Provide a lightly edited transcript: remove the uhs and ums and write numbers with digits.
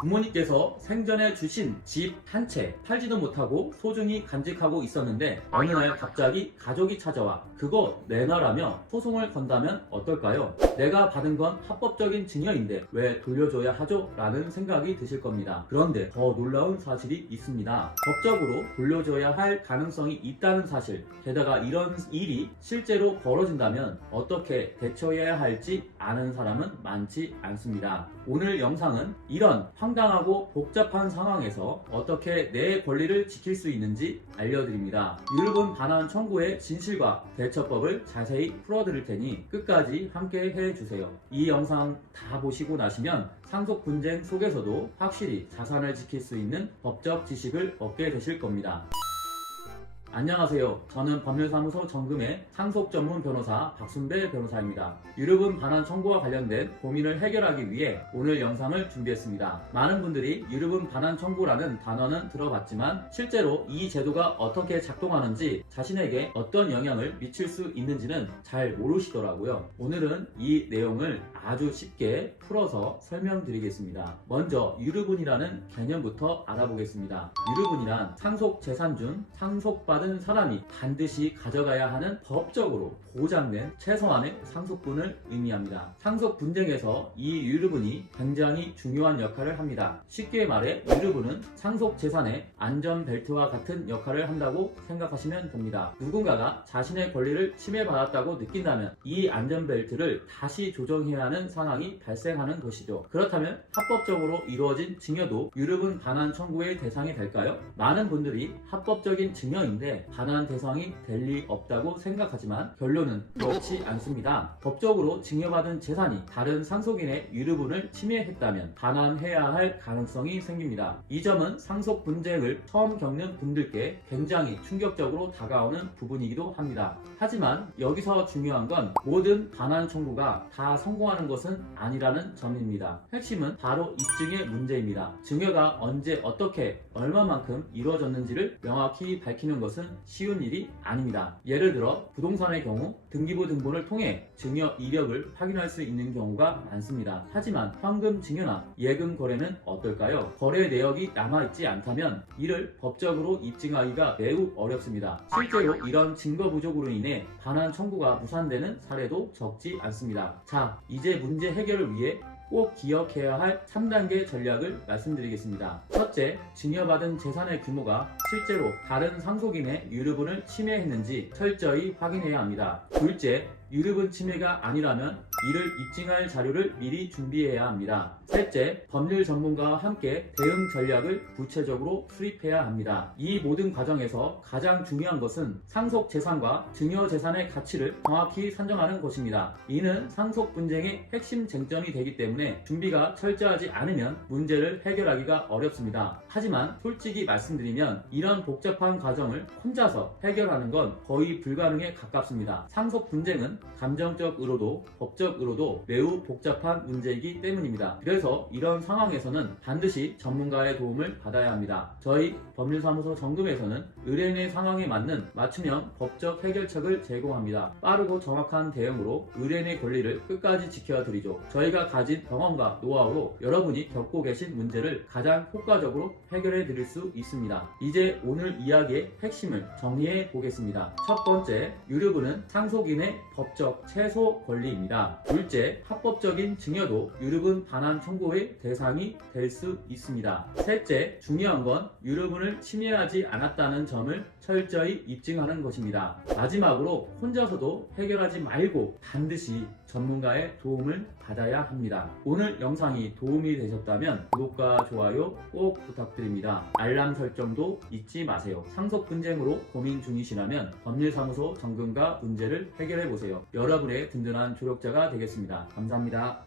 부모님께서 생전에 주신 집 한 채 팔지도 못하고 소중히 간직하고 있었는데 어느 날 갑자기 가족이 찾아와 그거 내놔라며 소송을 건다면 어떨까요? 내가 받은 건 합법적인 증여인데 왜 돌려줘야 하죠? 라는 생각이 드실 겁니다. 그런데 더 놀라운 사실이 있습니다. 법적으로 돌려줘야 할 가능성이 있다는 사실, 게다가 이런 일이 실제로 벌어진다면 어떻게 대처해야 할지 아는 사람은 많지 않습니다. 오늘 영상은 이런 황당하고 복잡한 상황에서 어떻게 내 권리를 지킬 수 있는지 알려드립니다. 유류분 반환 청구의 진실과 대처법을 자세히 풀어드릴 테니 끝까지 함께 해주세요. 이 영상 다 보시고 나시면 상속 분쟁 속에서도 확실히 자산을 지킬 수 있는 법적 지식을 얻게 되실 겁니다. 안녕하세요. 저는 법률사무소 정금의 상속 전문 변호사 박순배 변호사입니다. 유류분 반환 청구와 관련된 고민을 해결하기 위해 오늘 영상을 준비했습니다. 많은 분들이 유류분 반환 청구라는 단어는 들어봤지만 실제로 이 제도가 어떻게 작동하는지, 자신에게 어떤 영향을 미칠 수 있는지는 잘 모르시더라고요. 오늘은 이 내용을 아주 쉽게 풀어서 설명드리겠습니다. 먼저 유류분이라는 개념부터 알아보겠습니다. 유류분이란 상속 재산 중 상속받은 사람이 반드시 가져가야 하는 법적으로 보장된 최소한의 상속분을 의미합니다. 상속 분쟁에서 이 유류분이 굉장히 중요한 역할을 합니다. 쉽게 말해 유류분은 상속 재산의 안전벨트와 같은 역할을 한다고 생각하시면 됩니다. 누군가가 자신의 권리를 침해받았다고 느낀다면 이 안전벨트를 다시 조정해야 하는 상황이 발생하는 것이죠. 그렇다면 합법적으로 이루어진 증여도 유류분 반환 청구의 대상이 될까요? 많은 분들이 합법적인 증여인데 반환 대상이 될 리 없다고 생각하지만 결론은 그렇지 않습니다. 법적으로 증여받은 재산이 다른 상속인의 유류분을 침해했다면 반환해야 할 가능성이 생깁니다. 이 점은 상속 분쟁을 처음 겪는 분들께 굉장히 충격적으로 다가오는 부분이기도 합니다. 하지만 여기서 중요한 건 모든 반환 청구가 다 성공하는 것은 아니라는 점입니다. 핵심은 바로 입증의 문제입니다. 증여가 언제 어떻게 얼마만큼 이루어졌는지를 명확히 밝히는 것은 쉬운 일이 아닙니다. 예를 들어 부동산의 경우 등기부 등본을 통해 증여 이력을 확인할 수 있는 경우가 많습니다. 하지만 현금 증여나 예금 거래는 어떨까요? 거래 내역이 남아있지 않다면 이를 법적으로 입증하기가 매우 어렵습니다. 실제로 이런 증거 부족으로 인해 반환 청구가 무산되는 사례도 적지 않습니다. 자, 이제 문제 해결을 위해 꼭 기억해야 할 3단계 전략을 말씀드리겠습니다. 첫째, 증여받은 재산의 규모가 실제로 다른 상속인의 유류분을 침해했는지 철저히 확인해야 합니다. 둘째, 유류분 침해가 아니라면 이를 입증할 자료를 미리 준비해야 합니다. 셋째, 법률 전문가와 함께 대응 전략을 구체적으로 수립해야 합니다. 이 모든 과정에서 가장 중요한 것은 상속 재산과 증여 재산의 가치를 정확히 산정하는 것입니다. 이는 상속 분쟁의 핵심 쟁점이 되기 때문에 준비가 철저하지 않으면 문제를 해결하기가 어렵습니다. 하지만 솔직히 말씀드리면 이런 복잡한 과정을 혼자서 해결하는 건 거의 불가능에 가깝습니다. 상속 분쟁은 감정적으로도 법적으로도 매우 복잡한 문제이기 때문입니다. 그래서 이런 상황에서는 반드시 전문가의 도움을 받아야 합니다. 저희 법률사무소 정금에서는 의뢰인의 상황에 맞는 맞춤형 법적 해결책을 제공합니다. 빠르고 정확한 대응으로 의뢰인의 권리를 끝까지 지켜드리죠. 저희가 가진 경험과 노하우로 여러분이 겪고 계신 문제를 가장 효과적으로 해결해 드릴 수 있습니다. 이제 오늘 이야기의 핵심을 정리해 보겠습니다. 첫 번째, 유류분은 상속인의 법적 최소 권리입니다. 둘째, 합법적인 증여도 유류분 반환 청구의 대상이 될 수 있습니다. 셋째, 중요한 건 유류분을 침해하지 않았다는 점을 철저히 입증하는 것입니다. 마지막으로 혼자서도 해결하지 말고 반드시 전문가의 도움을 받아야 합니다. 오늘 영상이 도움이 되셨다면 구독과 좋아요 꼭 부탁드립니다. 알람 설정도 잊지 마세요. 상속 분쟁으로 고민 중이시라면 법률사무소 정금과 문제를 해결해 보세요. 여러분의 든든한 조력자가 되겠습니다. 감사합니다.